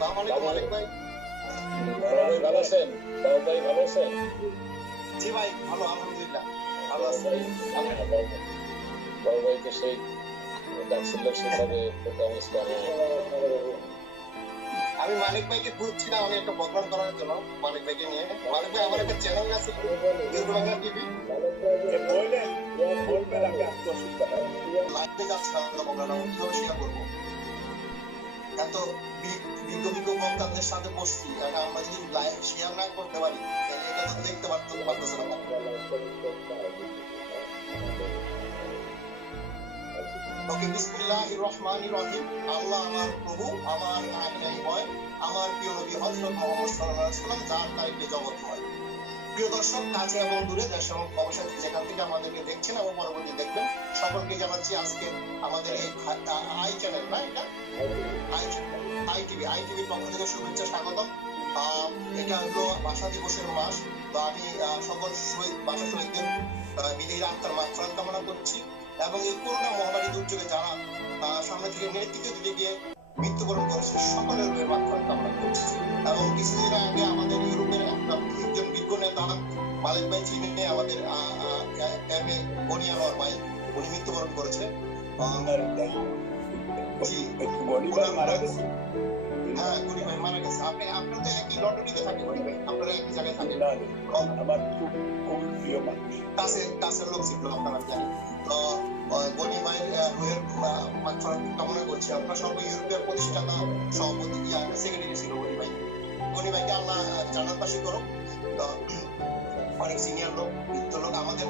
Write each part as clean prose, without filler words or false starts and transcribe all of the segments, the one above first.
আসসালামু আলাইকুম মালিক ভাই। ভালো আছেন? ভাই ভালো আছেন? জি ভাই, ভালো, আলহামদুলিল্লাহ ভালো আছি। বড় ভাইকে সেই ডাকছিল সেভাবে আমি মালিক ভাইকে খুঁজছিলাম, আমি একটা প্রোগ্রাম করার জন্য মালিক ভাইকে নিয়ে। মালিক ভাই, আমার একটা চ্যানেল আছে ইউটিউব বাংলা টিভি, লাইভে যাচ্ছিলাম তো প্রোগ্রাম আমি কিভাবে শেয়ার করবো। এত বিজ্ঞ বিজ্ঞ বক্তাদের সাথে বসছি, আমরা যদি লাইভ শেয়ার না করতে পারি তাহলে এটা তো দেখতে পারতেছে না। ওকে, বিসমিল্লাহির রহমানির রহিম। আল্লাহ আমার প্রভু, আমার ইলাহি ভয়, আমার প্রিয় নবী হযরত মুহাম্মদ সাল্লাল্লাহু আলাইহি ওয়াসাল্লাম, যার তারিখে জগৎময়। প্রিয় দর্শক, কাছে এবং দূরে, দেশ এবং প্রবাসী যেখান থেকে আমাদেরকে দেখছেন এবং পরবর্তী দেখবেন, সকলকে জানাচ্ছি আজকে আমাদের এই আই চ্যানেল, না এটা আইটিভির পক্ষ থেকে শুভেচ্ছা, স্বাগতম। এটা হলো ভাষা দিবসের মাস, তো আমি সকল ভাষা শহীদদের বিদায়ী আত্মার মাগফিরাত কামনা করছি এবং এই করোনা মহামারী দুর্যোগে যারা সামনে থেকে নেতৃত্ব দিতে গিয়ে মৃত্যুবরণ করেছে সকলের মাগফিরাত কামনা করছি। এবং কিছুদিন আগে আমাদের ইউরোপের একজন বিজ্ঞ নেতা মালিক ভাই চিনে, আমাদের এম.এ. গনি আনোয়ার ভাই, উনি মৃত্যুবরণ করেছে। হ্যাঁ, গনি ভাই মারা গেছে। আপনার তো একই লন্ডনে থাকে গনি ভাই, আপনারা একই জায়গায় থাকেন। আমার খুব প্রিয় মানুষ, কাছের লোক ছিল আপনারা জানেন। তো গনি ভাইয়ের রুহের মাগফিরাত কামনা করছি। আপনার সর্ব ইউরোপীয় প্রতিষ্ঠাতা সভাপতি সেক্রেটারি ছিল গনি ভাইকে আল্লাহ জান্নাতবাসী করুক। অনেক সিনিয়র লোক, বৃদ্ধ লোক। আমাদের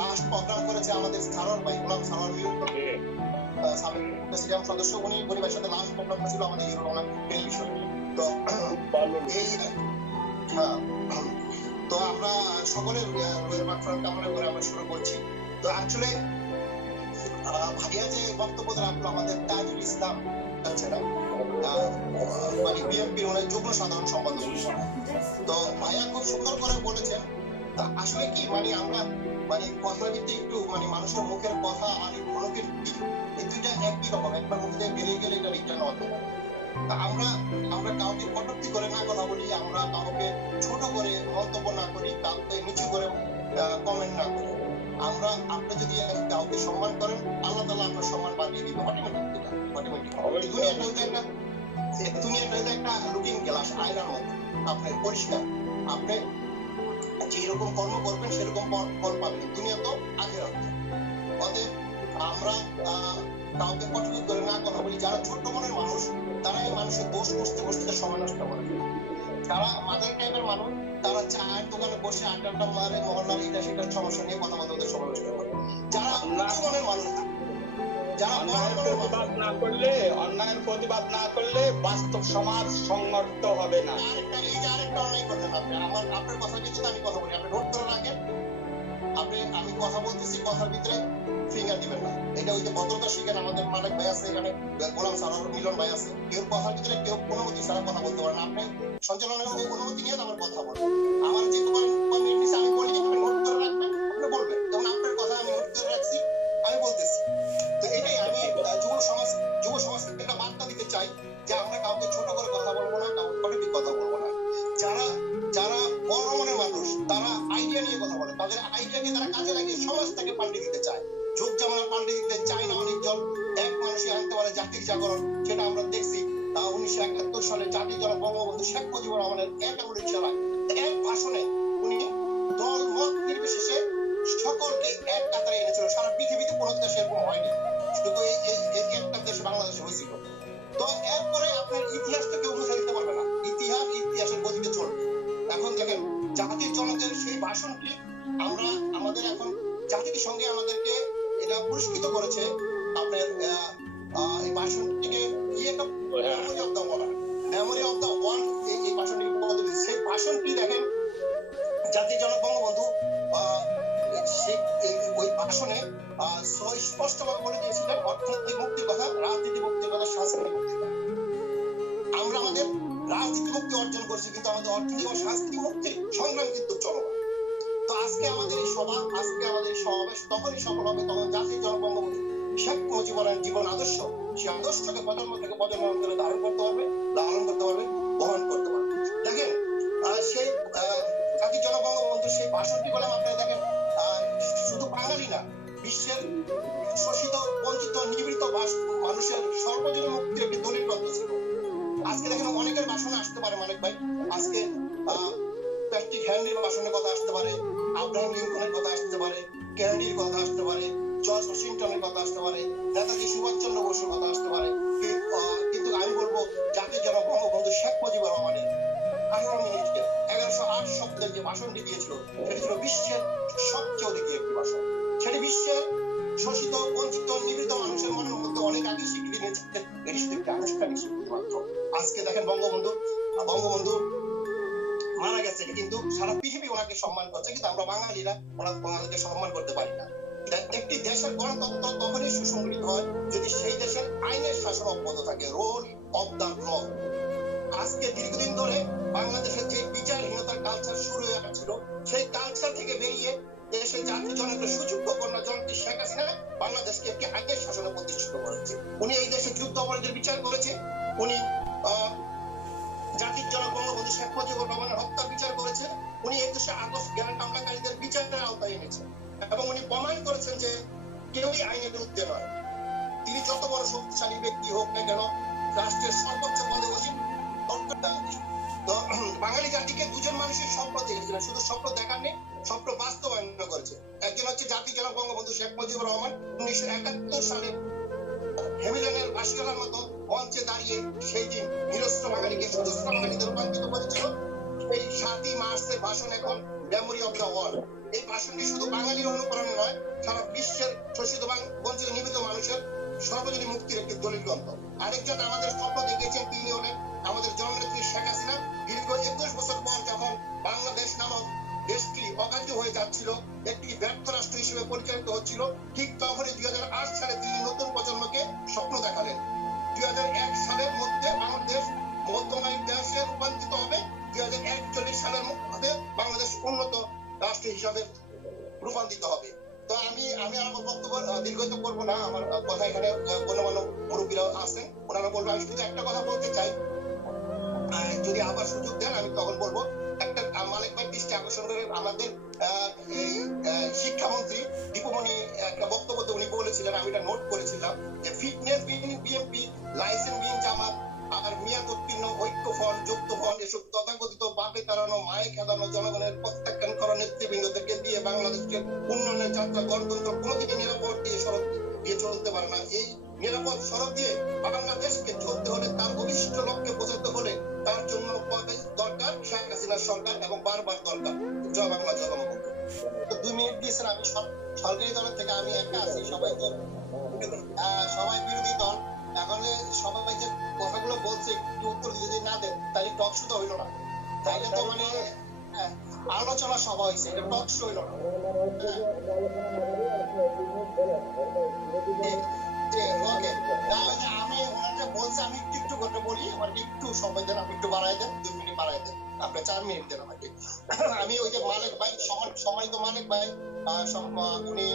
লাস্ট প্রোগ্রাম করেছে আমাদের সারোয়ার ভাই, গোলাম সারোয়ার সাবেক প্রেসিডেন্ট সদস্য, উনি গনি ভাইয়ের সাথে লাস্ট প্রোগ্রাম করেছিল আমাদের ইউরো বাংলা টেলিভিশনে। তো এই তো আমরা সকলের রুহের মাগফিরাত কামনা করে আমরা শুরু করছি। তো আসলে ভাইয়া যে বক্তব্য রাখলো আমাদের তাজুল ইসলাম, মানে বিএনপির যুগ্ম সাধারণ সম্পাদক, তো ভাইয়া খুব সুন্দর করে বলেছেন। আসলে কি মানে আমরা মানে কথা দিতে একটু মানে মানুষের মুখের কথা আর ঘনকের দিক, এই দুইটা একই রকম, একবার মুখ থেকে বেরিয়ে গেলে এটা রিটার্ন হতে পারে। আমরা কাউকে কটূক্তি করে না কথা বলি, আমরা কাউকে ছোট করে মন্তব্য না করি, কাউকে নিচু করে কমেন্ট না করি। আপনি যদি কাউকে সম্মান করেন, আল্লাহ তাআলা আপনার সম্মান বাড়িয়ে দিবে অটোমেটিক। দুনিয়াটা একটা লুকিং গ্লাস, আয়নার মতো। আপনার পরিষ্কার, আপনি যেরকম কর্ম করবেন সেরকম ফল পাবেন। দুনিয়া তো আখিরাত। অতএব আমরা কাউকে কটূক্তি করে না কথা বলি। যারা ছোট মনের মানুষ, তারা এই মানুষের দোষ বসতে বসতে সময় নষ্ট করে। যারা মাদার টাইপের মানুষ, তারা চায়ের দোকানে বসে আড্ডা মারে, মহল্লার এটা সেটার সমস্যা নিয়ে কথা বলতে সময় নষ্ট করে। যারা মনের মানুষ, অন্যায়ের প্রতিবাদ না করলে বাস্তব সমাজ সংগঠিত হবে না। আরেকটা অন্যায় করবেন আপনি। আপনার কথার ভিতরে আমি কথা বলি, আপনি নোট করে রাখেন। আমি কথা বলতেছি, কথার ভিতরে ফিঙ্গার দিবেন না। এটা ওই যে ভদ্রতা শিখেন। আমাদের মালিক ভাই আছে এখানে, গোলাম সারোয়ার, মিলন ভাই আছে। কেউ কথার ভিতরে কেউ অনুমতি ছাড়া কথা বলতে পারেন। আপনি সঞ্চালনের অনুমতি নিয়ে আমার কথা বলেন। আমার যে কমিউনিটি আমি বলি, আপনি নোট করে রাখবেন, আপনি বলবেন। যেমন আপনার কথা আমি নোট করে রাখছি, আমি বলতেছি। তো এটাই আমি যুব সমাজকে একটা বার্তা দিতে চাই যে আমরা কাউকে ছোট করে কথা বলবো না, কাউকে কটূক্তি কথা বলবো না। যারা বড় মনের মানুষ, তারা আইডিয়া নিয়ে কথা বলে, তাদের আইডিয়াকে তারা কাজে লাগিয়ে সমাজটাকে পাল্টে দিতে চায়। যুগ জামানা পাল্টে দিতে চায় না অনেকজন। এক মানুষই আনতে পারে জাতির জাগরণ, সেটা আমরা দেখছি। 1971 সালে জাতির জনক বঙ্গবন্ধু শেখ মুজিবুর রহমানের এক আঙুলের ইশারায় এক ভাষণে উনি দল মত নির্বিশেষে সকলকে এক কাতারে এনেছিল। সারা পৃথিবীতে কোনো দেশে এরকম হয়নি, শুধু এই একটা দেশে, বাংলাদেশে হয়েছিল। তো এরপরে আপনার ইতিহাসটা কেউ মুছে দিতে পারবে না। ইতিহাসের গতিতে চলবে। এখন দেখেন, জাতির জনকের সেই ভাষণটি আমরা আমাদের এখন জাতির সঙ্গে আমাদেরকে এটা পুরস্কৃত করেছে। আপনার এই ভাষণটিকে কি একটা মেমোরি অফ দ্য ওয়ান, এই ভাষণটিকে পদবি দিয়েছে। সেই ভাষণটি দেখেন, জাতির জনক বঙ্গবন্ধু ওই ভাষণে স্পষ্টভাবে বলে দিয়েছিলেন অর্থনৈতিক মুক্তির কথা, রাজনীতি মুক্তির কথা, সাংস্কৃতিক মুক্তির কথা। আমরা আমাদের রাজনীতি মুক্তি অর্জন করছি, কিন্তু আমাদের অর্থনৈতিক ও সাংস্কৃতিক মুক্তি সংগ্রাম কিন্তু চলমান। তো আজকে আমাদের এই সভা, আজকে আমাদের এই সমাবেশ তখনই সফল হবে তখন জাতির জনক বঙ্গবন্ধু শেখ মুজিবুর রহমানের জীবন আদর্শ, সেই আদর্শকে প্রজন্ম থেকে প্রজন্মান্তরে ধারণ করতে পারবে, লালন করতে পারবে। ভাষণ আসতে পারে মানিক ভাই, আজকে প্যাট্রিক হেনরির ভাষণের কথা আসতে পারে, আব্রাহাম লিঙ্কনের কথা আসতে পারে, কেনেডির কথা আসতে পারে, জর্জ ওয়াশিংটনের কথা আসতে পারে, নেতাজি সুভাষচন্দ্র বসুর কথা আসতে পারে, কিন্তু আমি বলবো জাতির জনক বঙ্গবন্ধু শেখ মুজিবুর রহমানের 18 মিনিটের 1108 শব্দের যে ভাষণটি দিয়েছিল সেটি ছিল বিশ্বের সবচেয়ে অধিক একটি ভাষণ। সেটি বিশ্বের শোষিত, বঞ্চিত, নিপীড়িত মানুষের মনের মধ্যে অনেক আগে স্বীকৃতি নিয়েছে। এটি শুধু একটি আনুষ্ঠানিক স্বীকৃতি মাত্র। আজকে দেখেন বঙ্গবন্ধু মারা গেছে, কিন্তু সারা পৃথিবী ওনাকে সম্মান করছে, কিন্তু আমরা বাঙালিরা ওনাকে সম্মান করতে পারি না। একটি দেশের গণতন্ত্র তখনই সুসংগঠিত হয় যদি সেই দেশের আইনের শাসন অব্যাহত থাকে, রোল অফ দ্য ল। আজকে দীর্ঘদিন ধরে বাংলাদেশের যে বিচারহীনতার কালচার শুরু হয়ে আসছিল, সেই কালচার থেকে বেরিয়ে দেশের জাতীয় জনকের সুযোগ্য কন্যা জননী শেখ হাসিনা বাংলাদেশকে একটি আইনের শাসনে প্রতিষ্ঠিত করেছে। উনি এই দেশে যুদ্ধ অপরাধের বিচার করেছে, উনি জাতির জনক বঙ্গবন্ধু শেখ মুজিবুর রহমানের হত্যার বিচার করেছে, উনি এই দেশে আগস্ট গ্যারান্ট হামলাকারীদের বিচারের আওতায় এনেছেন, এবং উনি প্রমাণ করেছেন যে কেউই আইনের বিরুদ্ধে নয়। তিনি যত বড় শক্তিশালী ব্যক্তি হোক না কেন, রাষ্ট্রের সর্বোচ্চ পদে অসীম তো বাঙালি জাতিকে দুজন মানুষের স্বপ্ন দেখেছিলেন, শুধু স্বপ্ন দেখার নেই, স্বপ্ন বাস্তবায়ন করেছে। একজন হচ্ছে জাতির জনক বঙ্গবন্ধু শেখ মুজিবুর রহমান, 1971 সালে হেমিলেনের বাসিয়ালার মতো মঞ্চে দাঁড়িয়ে সেই দিন নিরস্ত্র বাঙালিকে সশস্ত্র বাঙালিতে রূপান্তরিত করেছিল। এই 7ই মার্চের ভাষণ এখন মেমোরি অফ দ্য ওয়ার্ল্ড। এই ভাষণটি শুধু বাঙালির অনুকরণে নয়, সারা বিশ্বের শোষিত বঞ্চিত নিপীড়িত মানুষের সর্বজনীন মুক্তির একটি দলিল গ্রন্থ। আরেকজন আমাদের স্বপ্ন দেখিয়েছেন, তিনি হলেন আমাদের জননেত্রী শেখ হাসিনা। দীর্ঘ 21 বছর পর যখন বাংলাদেশ নামক দেশটি অকার্য হয়ে যাচ্ছিল, একটি ব্যর্থ রাষ্ট্র হিসেবে পরিচালিত হচ্ছিল, ঠিক তখনই 2008 সালে তিনি নতুন প্রজন্মকে স্বপ্ন দেখালেন 2001 সালের মধ্যে বাংলাদেশ মধ্যমায়ের দেশে রূপান্তরিত হবে, 2041 সালের মধ্যে বাংলাদেশ উন্নত রাষ্ট্র হিসাবে রূপান্তরিত হবে। তো আমি আর আমার বক্তব্য দীর্ঘায়িত করবো না, আমার কথা এখানে গণ্যমান্য মুরব্বীরা আছেন, ওনারা বলবো। আমি শুধু একটা কথা বলতে চাই, যদি আবার সুযোগ দেন আমি তখন বলবো। একটা মালিক ভাই দৃষ্টি আকর্ষণ করে, আমাদের এই শিক্ষামন্ত্রী দীপুমণি একটা বক্তব্য উনি বলেছিলেন, আমি এটা নোট করেছিলাম, যে ফিটনেস বিহীন বিএনপি, লাইসেন্স বিহীন জামাত, আর মেয়াদ উত্তীর্ণ ঐক্য ফল, যুক্ত ফল, এসব তথাকথিত বাপে তাড়ানো, মায়ে খেদানো জনগণের প্রত্যাখ্যান করা নেতৃবৃন্দদেরকে দিয়ে বাংলাদেশকে উন্নয়নের যাত্রা গণতন্ত্র কোনোদিকে নিরাপদ দিয়ে সড়ক দিয়ে চলতে পারে না। এই নিরাপদ সড়ক দিয়ে বাংলাদেশকে চলতে হলে, তার অভিষ্ট লক্ষ্যে পৌঁছাতে হলে, তার জন্য দরকার শেখ হাসিনার সরকার, এবং বারবার দরকার জয় বাংলা জয় বঙ্গবন্ধু। 2 মিনিট দিয়েছেন, আমি সরকারি দলের থেকে আমি একা আছি, সবাই তো সবাই বিরোধী দল। এখন সবাই যে কথাগুলো বলছে একটু উত্তর যদি না দেন, তাহলে টক শো তো হইলো না, তাইলে তো মানে আলোচনা সভা হয়েছে, এটা টক শো হইলো না। আমি ওনাকে বলছি, আমি একটু করে বলি, আমার একটু সময় দেন, আপনি একটু বাড়াই দেন, 2 মিনিট বাড়াই দেন, আপনি 4 মিনিট দেন আমাকে। আমি ওই যে মালিক ভাই, সম্মানিত মালিক ভাই, উনি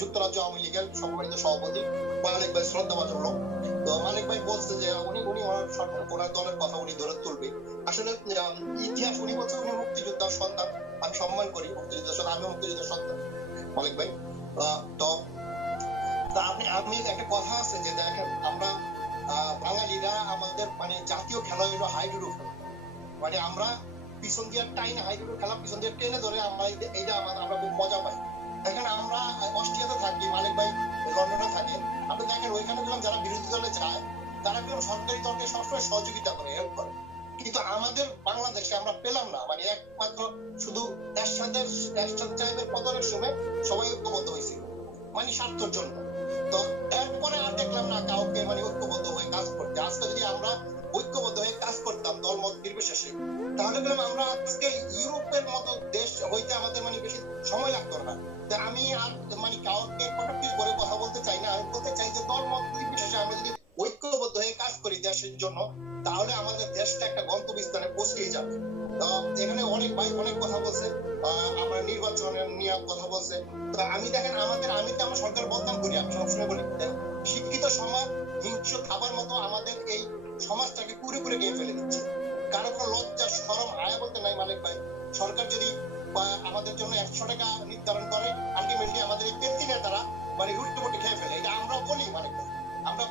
যুক্তরাজ্য আওয়ামী লীগের সম্মানিত সভাপতি মালিক ভাই, শ্রদ্ধাভাজন লোক। তো মালিক ভাই বলছে যে উনি ওনার দলের কথা উনি ধরে তুলবে। আসলে ইতিহাস, উনি বলছে উনি মুক্তিযোদ্ধার সন্তান, আমি সম্মান করি মুক্তিযোদ্ধার সন্তান, আমি মুক্তিযোদ্ধার সন্তান মালিক ভাই। তো আপনি একটা কথা আছে যে দেখেন, আমরা বাঙালিরা আমাদের মানে জাতীয় খেলা হলো হাইডুডু খেলা, মানে আমরা পিছন দিয়ে টাইনে হাইডুডু খেলা পিছন দিয়ে টেনে ধরে আমরা এইটা আমরা খুব মজা পাই। দেখেন আমরা অস্ট্রিয়াতে থাকি, মালিক ভাই লন্ডনে থাকে, আপনি দেখেন ওইখানে গেলাম যারা বিরোধী দলে যায় তারা গেলাম সরকারি দলকে সবসময় সহযোগিতা করে, হেল্প করে, কিন্তু আমাদের বাংলাদেশে আমরা পেলাম না। মানে একমাত্র শুধু এরশাদ সাহেবের পতনের সময় সবাই ঐক্যবদ্ধ হয়েছিল, মানে স্বার্থের জন্য। তো এরপরে আর দেখলাম না কাউকে মানে ঐক্যবদ্ধ হয়ে কাজ করতে। আজকে যদি আমরা ঐক্যবদ্ধ হয়ে কাজ করতাম দলমত নির্বিশেষে, তাহলে আমরা আজকে ইউরোপের মতো দেশ হইতে আমাদের মানে বেশি সময় লাগতো না। আমি আর মানে কাউকে কটাক্তি করে কথা বলতে চাই না, আমি বলতে চাই যে দলমত নির্বিশেষে আমরা যদি ঐক্যবদ্ধ হয়ে কাজ করি দেশের জন্য, তাহলে আমাদের দেশটা একটা গন্তব্যস্থানে পৌঁছে যাবে। এখানে অনেক ভাই অনেক কথা বলছে, আমরা নির্বাচনের নিয়ে কথা বলছে। তো আমি দেখেন আমি তো আমার সরকার বদনাম করি, আমি সবসময় বলি শিক্ষিত সমাজ হিংস্র খাবার মতো আমাদের এই সমাজটাকে পুরে পুরে খেয়ে ফেলে দিচ্ছে। কারো কোনো লজ্জা শরম আয়া বলতে নাই মালিক ভাই। সরকার যদি আমাদের জন্য 100 টাকা নির্ধারণ করে, আলটিমেটলি আমাদের এই পেন্সিনের দ্বারা মানে রুটি মুটি খেয়ে ফেলে, এটা আমরাও বলি মালিক ভাই। আমরা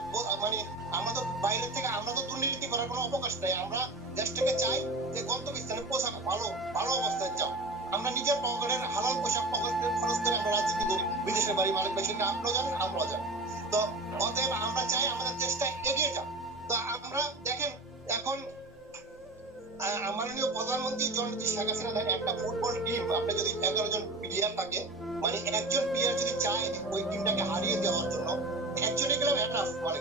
মানে আমরা তো বাইরে থেকে আমরা তো দুর্নীতি করার কোনো অবকাশ নাই। আমরা দেশটাকে চাই যে গন্তব্যস্থানে পৌঁছানো, ভালো ভালো অবস্থায় যাও। আমরা নিজের পকেটের হালাল পয়সা পকেটের খরচ করে আমরা রাজনীতি করি, বিদেশের বাড়ি মালিক ভাই, সেটা আপনিও জানেন আমরাও জানি। তো অতএব আমরা চাই আমাদের দেশটা এগিয়ে যাক। তো আমরা দেখেন এখন মাননীয় প্রধানমন্ত্রী জননেত্রী শেখ হাসিনা দেখেন একটা ফুটবল টিম, আপনি যদি 11 জন প্লেয়ার থাকে, মানে একজন প্লেয়ার যদি চায় ওই টিমটাকে হারিয়ে দেওয়ার জন্য, একজনই গেলাম এনাফ, মানে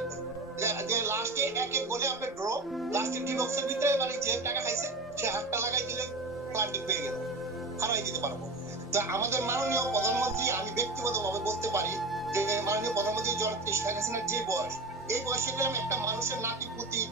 যে লাস্টে এক এক গোলে আপনি ড্র, লাস্টে ডি বক্সের ভিতরে মানে যে টাকা খাইছে সে হাতটা লাগাই দিলে ক্লান্টিক পেয়ে গেল, হারাই দিতে পারবো। তো আমাদের মাননীয় প্রধানমন্ত্রী, আমি ব্যক্তিগতভাবে বলতে পারি যে মাননীয় প্রধানমন্ত্রী জননেত্রী শেখ হাসিনার যে বয়স, এই বয়সে গেলাম একটা মানুষের নাতি পুতি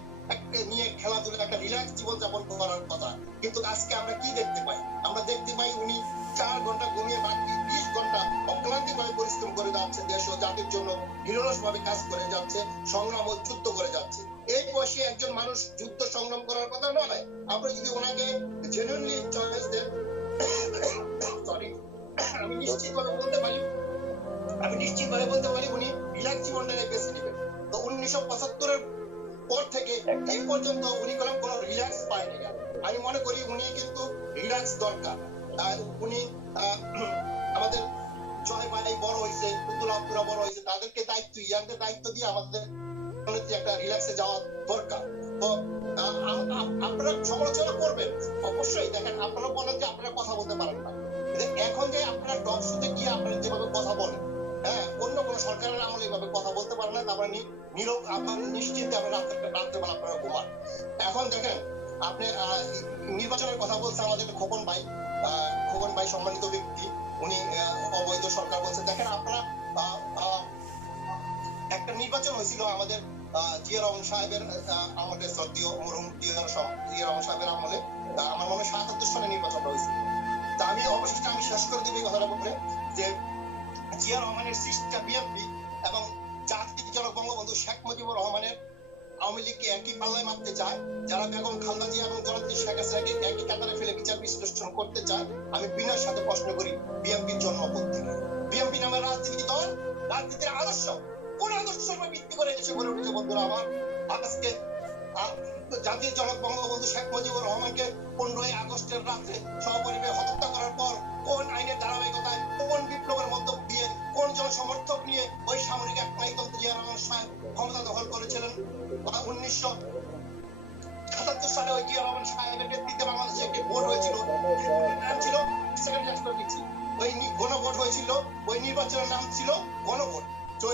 নিয়ে খেলাধুলা একটা রিল্যাক্স জীবন যাপন করার কথা, কিন্তু আজকে আমরা কি দেখতে পাই? আমরা দেখতে পাই উনি 4 ঘন্টা ঘুমিয়ে বাকি 20 ঘন্টা অক্লান্তি ভাবে পরিশ্রম করে যাচ্ছে, দেশ ও জাতির জন্য নিরলস ভাবে কাজ করে যাচ্ছে, সংগ্রাম ও যুদ্ধ করে যাচ্ছে। এই বয়সে একজন মানুষ যুদ্ধ সংগ্রাম করার কথা নয়। আমরা যদি ওনাকে জেনুইনলি চয়েস দেন, সরি, আমি নিশ্চিতভাবে বলতে পারি উনি রিল্যাক্স জীবনটাকে বেছে নেবেন। তো 1975-এর পর থেকে এই পর্যন্ত উনি কোনো রিল্যাক্স পায়নি। আমি মনে করি উনি কিন্তু রিল্যাক্স দরকার। উনি আমাদের জয় ভাই বড় হয়েছে, পুতুল আব্দুরা বড় হয়েছে, তাদেরকে দায়িত্ব, ইয়াংদের দায়িত্ব দিয়ে আমাদের একটা রিল্যাক্সে যাওয়া দরকার। তো আপনারা সমালোচনা করবেন অবশ্যই। দেখেন, আপনারা বলেন যে আপনারা কথা বলতে পারেন না, এখন যে আপনারা টক শুতে গিয়ে আপনারা যেভাবে কথা বলেন, হ্যাঁ, অন্য কোনো সরকারের আমলে এইভাবে কথা বলতে পারেন না। তারপরে নীরব, আপনার নিশ্চিন্তে আপনারা রাত্রেবেলা আপনারা ঘুমান। এখন দেখেন, আপনি নির্বাচনের কথা বলছে আমাদের খোকন ভাই সম্মানিত ব্যক্তি, উনি অবৈধ সরকার বলছে। দেখেন আপনারা, একটা নির্বাচন হয়েছিল আমাদের জিয়া রহমান সাহেবের আমাদের শ্রদ্ধেয় মরহুম জিয়া রহমান সাহেবের আমলে, আমার মনে হয় ৭৭ সালে নির্বাচনটা হয়েছিল। তা আমি অবশেষে আমি শেষ করে দিব এই কথাটা বলে যে জিয়া রহমানের সৃষ্টি বিএনপি এবং জাতির জনক বঙ্গবন্ধু শেখ মুজিবুর রহমানের আওয়ামী লীগকে একই পাল্লায় মারতে চায়, যারা বেগম খালেদা জিয়া এবং জননেত্রী শেখ হাসিনাকে একই কাতারে ফেলে বিচার বিশ্লেষণ করতে চায়। আমি বিনয়ের সাথে প্রশ্ন করি, বিএনপির জন্ম কোত্থেকে? বিএনপি নামে রাজনীতি দল, রাজনীতির আদর্শ কোন আদর্শের উপর ভিত্তি করে দেশে গড়ে উঠেছে? বন্ধুরা আমার, আজকে জাতির জনক বঙ্গবন্ধু শেখ মুজিবুর রহমানকে 15ই আগস্টের রাতে সপরিবারে হত্যা করার পর কোন আইনের ধারাবাহিকতায়, কোন বিপ্লবের মধ্য দিয়ে, কোন জনসমর্থক নিয়ে ওই সামরিক একনায়কতন্ত্র জিয়া রহমান সাহেব ক্ষমতা দখল করেছিলেন? 1977 সালে ওই জিয়া রহমান সাহেবের নেতৃত্বে বাংলাদেশে একটি ভোট হয়েছিল, ছিল ওই গণভোট হয়েছিল, ওই নির্বাচনের নাম ছিল গণভোট। তো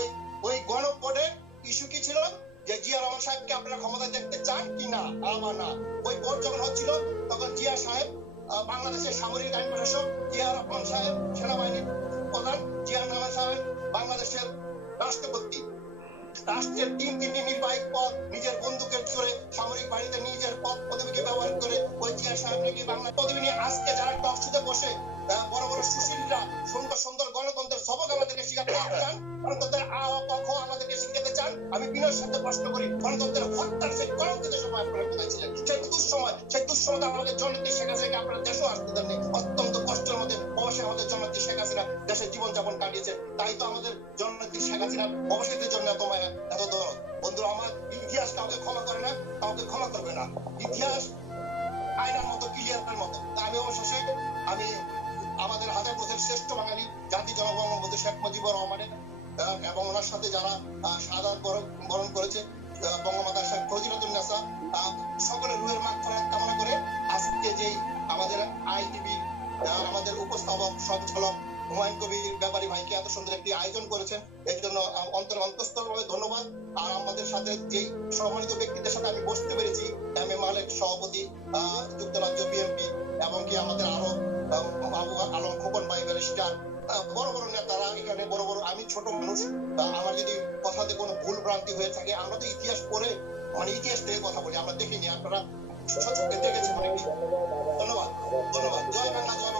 ওই গণভোটের ইস্যু কি ছিল? যে জিয়া রহমান সাহেবকে আপনারা ক্ষমতায় দেখতে চান কি না, আবার না। ওই ভোট যখন হচ্ছিল তখন জিয়া সাহেব বাংলাদেশের সামরিক আইন প্রশাসক, জিয়া রহমান সাহেব সেনাবাহিনীর প্রধান, জিয়া রহমান সাহেব বাংলাদেশের রাষ্ট্রপতি। রাষ্ট্রের 3টি নির্বাহী পদ নিজের বন্দুকের জোরে সামরিক বাহিনীতে নিজের পদ পদবীকে ব্যবহার করে ওই জিয়া সাহেব নাকি বাংলা পদবী নিয়ে আজকে যারা টক শুতে বসে বড় বড় সুশীলরা সুন্দর সুন্দর গণতন্ত্রের সবক আমাদেরকে শিখাতে চান, গণতন্ত্রের আ ক খ আমাদেরকে শিখাতে চান। আমি বিনয়ের সাথে প্রশ্ন করি, গণতন্ত্রের হত্যার সেই কলঙ্কিত সময় আপনারা কোথায় ছিলেন? সেই দুঃসময় আমাদের জননেত্রী শেখ হাসিনাকে আপনারা দেশেও আসতে দেননি। অত্যন্ত কষ্টের মধ্যে অবশ্যই আমাদের জননেত্রী শেখ হাসিনা দেশের জীবনযাপন কাটিয়েছে। তাই তো আমাদের জননেত্রী শেখ হাসিনার অবশেষের জন্য এত মায়া, এত দরদ। বন্ধুরা আমার, ইতিহাস কাউকে ক্ষমা করে না, কাউকে ক্ষমা করবে না। ইতিহাস আয়নার মতো, ক্লিয়ারের মতো। আমি অবশেষে আমি আমাদের হাজার বছরের শ্রেষ্ঠ বাঙালি জাতি জনক বঙ্গবন্ধু শেখ মুজিবুর রহমানের এবং ওনার সাথে যারা শাহাদাত বরণ করেছে, বঙ্গমাতা শেখ ফজিলাতুন্নেসা, সকলের রুহের মাগফিরাত কামনা করে আজকে যেই আমাদের আইটিভি আমাদের উপস্থাপক সঞ্চালক হুমায়ুন কবির ব্যাপারী ভাইকে এত সুন্দর একটি আয়োজন করেছেন, এর জন্য অন্তঃস্থলভাবে ধন্যবাদ। আর আমাদের সাথে যেই সম্মানিত ব্যক্তিদের সাথে আমি বসতে পেরেছি, এম এ মালেক সভাপতি যুক্তরাজ্য বিএনপি, এবং কি আমাদের আরো আবু আলম খোকন ভাই ব্যারিস্টার, বড় বড় নেতারা এখানে, বড় বড়, আমি ছোট মানুষ, আমার যদি কথাতে কোনো ভুল ভ্রান্তি হয়ে থাকে, আমরা তো ইতিহাস পড়ে মানে ইতিহাস থেকে কথা বলি, আমরা দেখিনি, আপনারা দেখেছেন অনেক। ধন্যবাদ, জয় বাংলা, জয়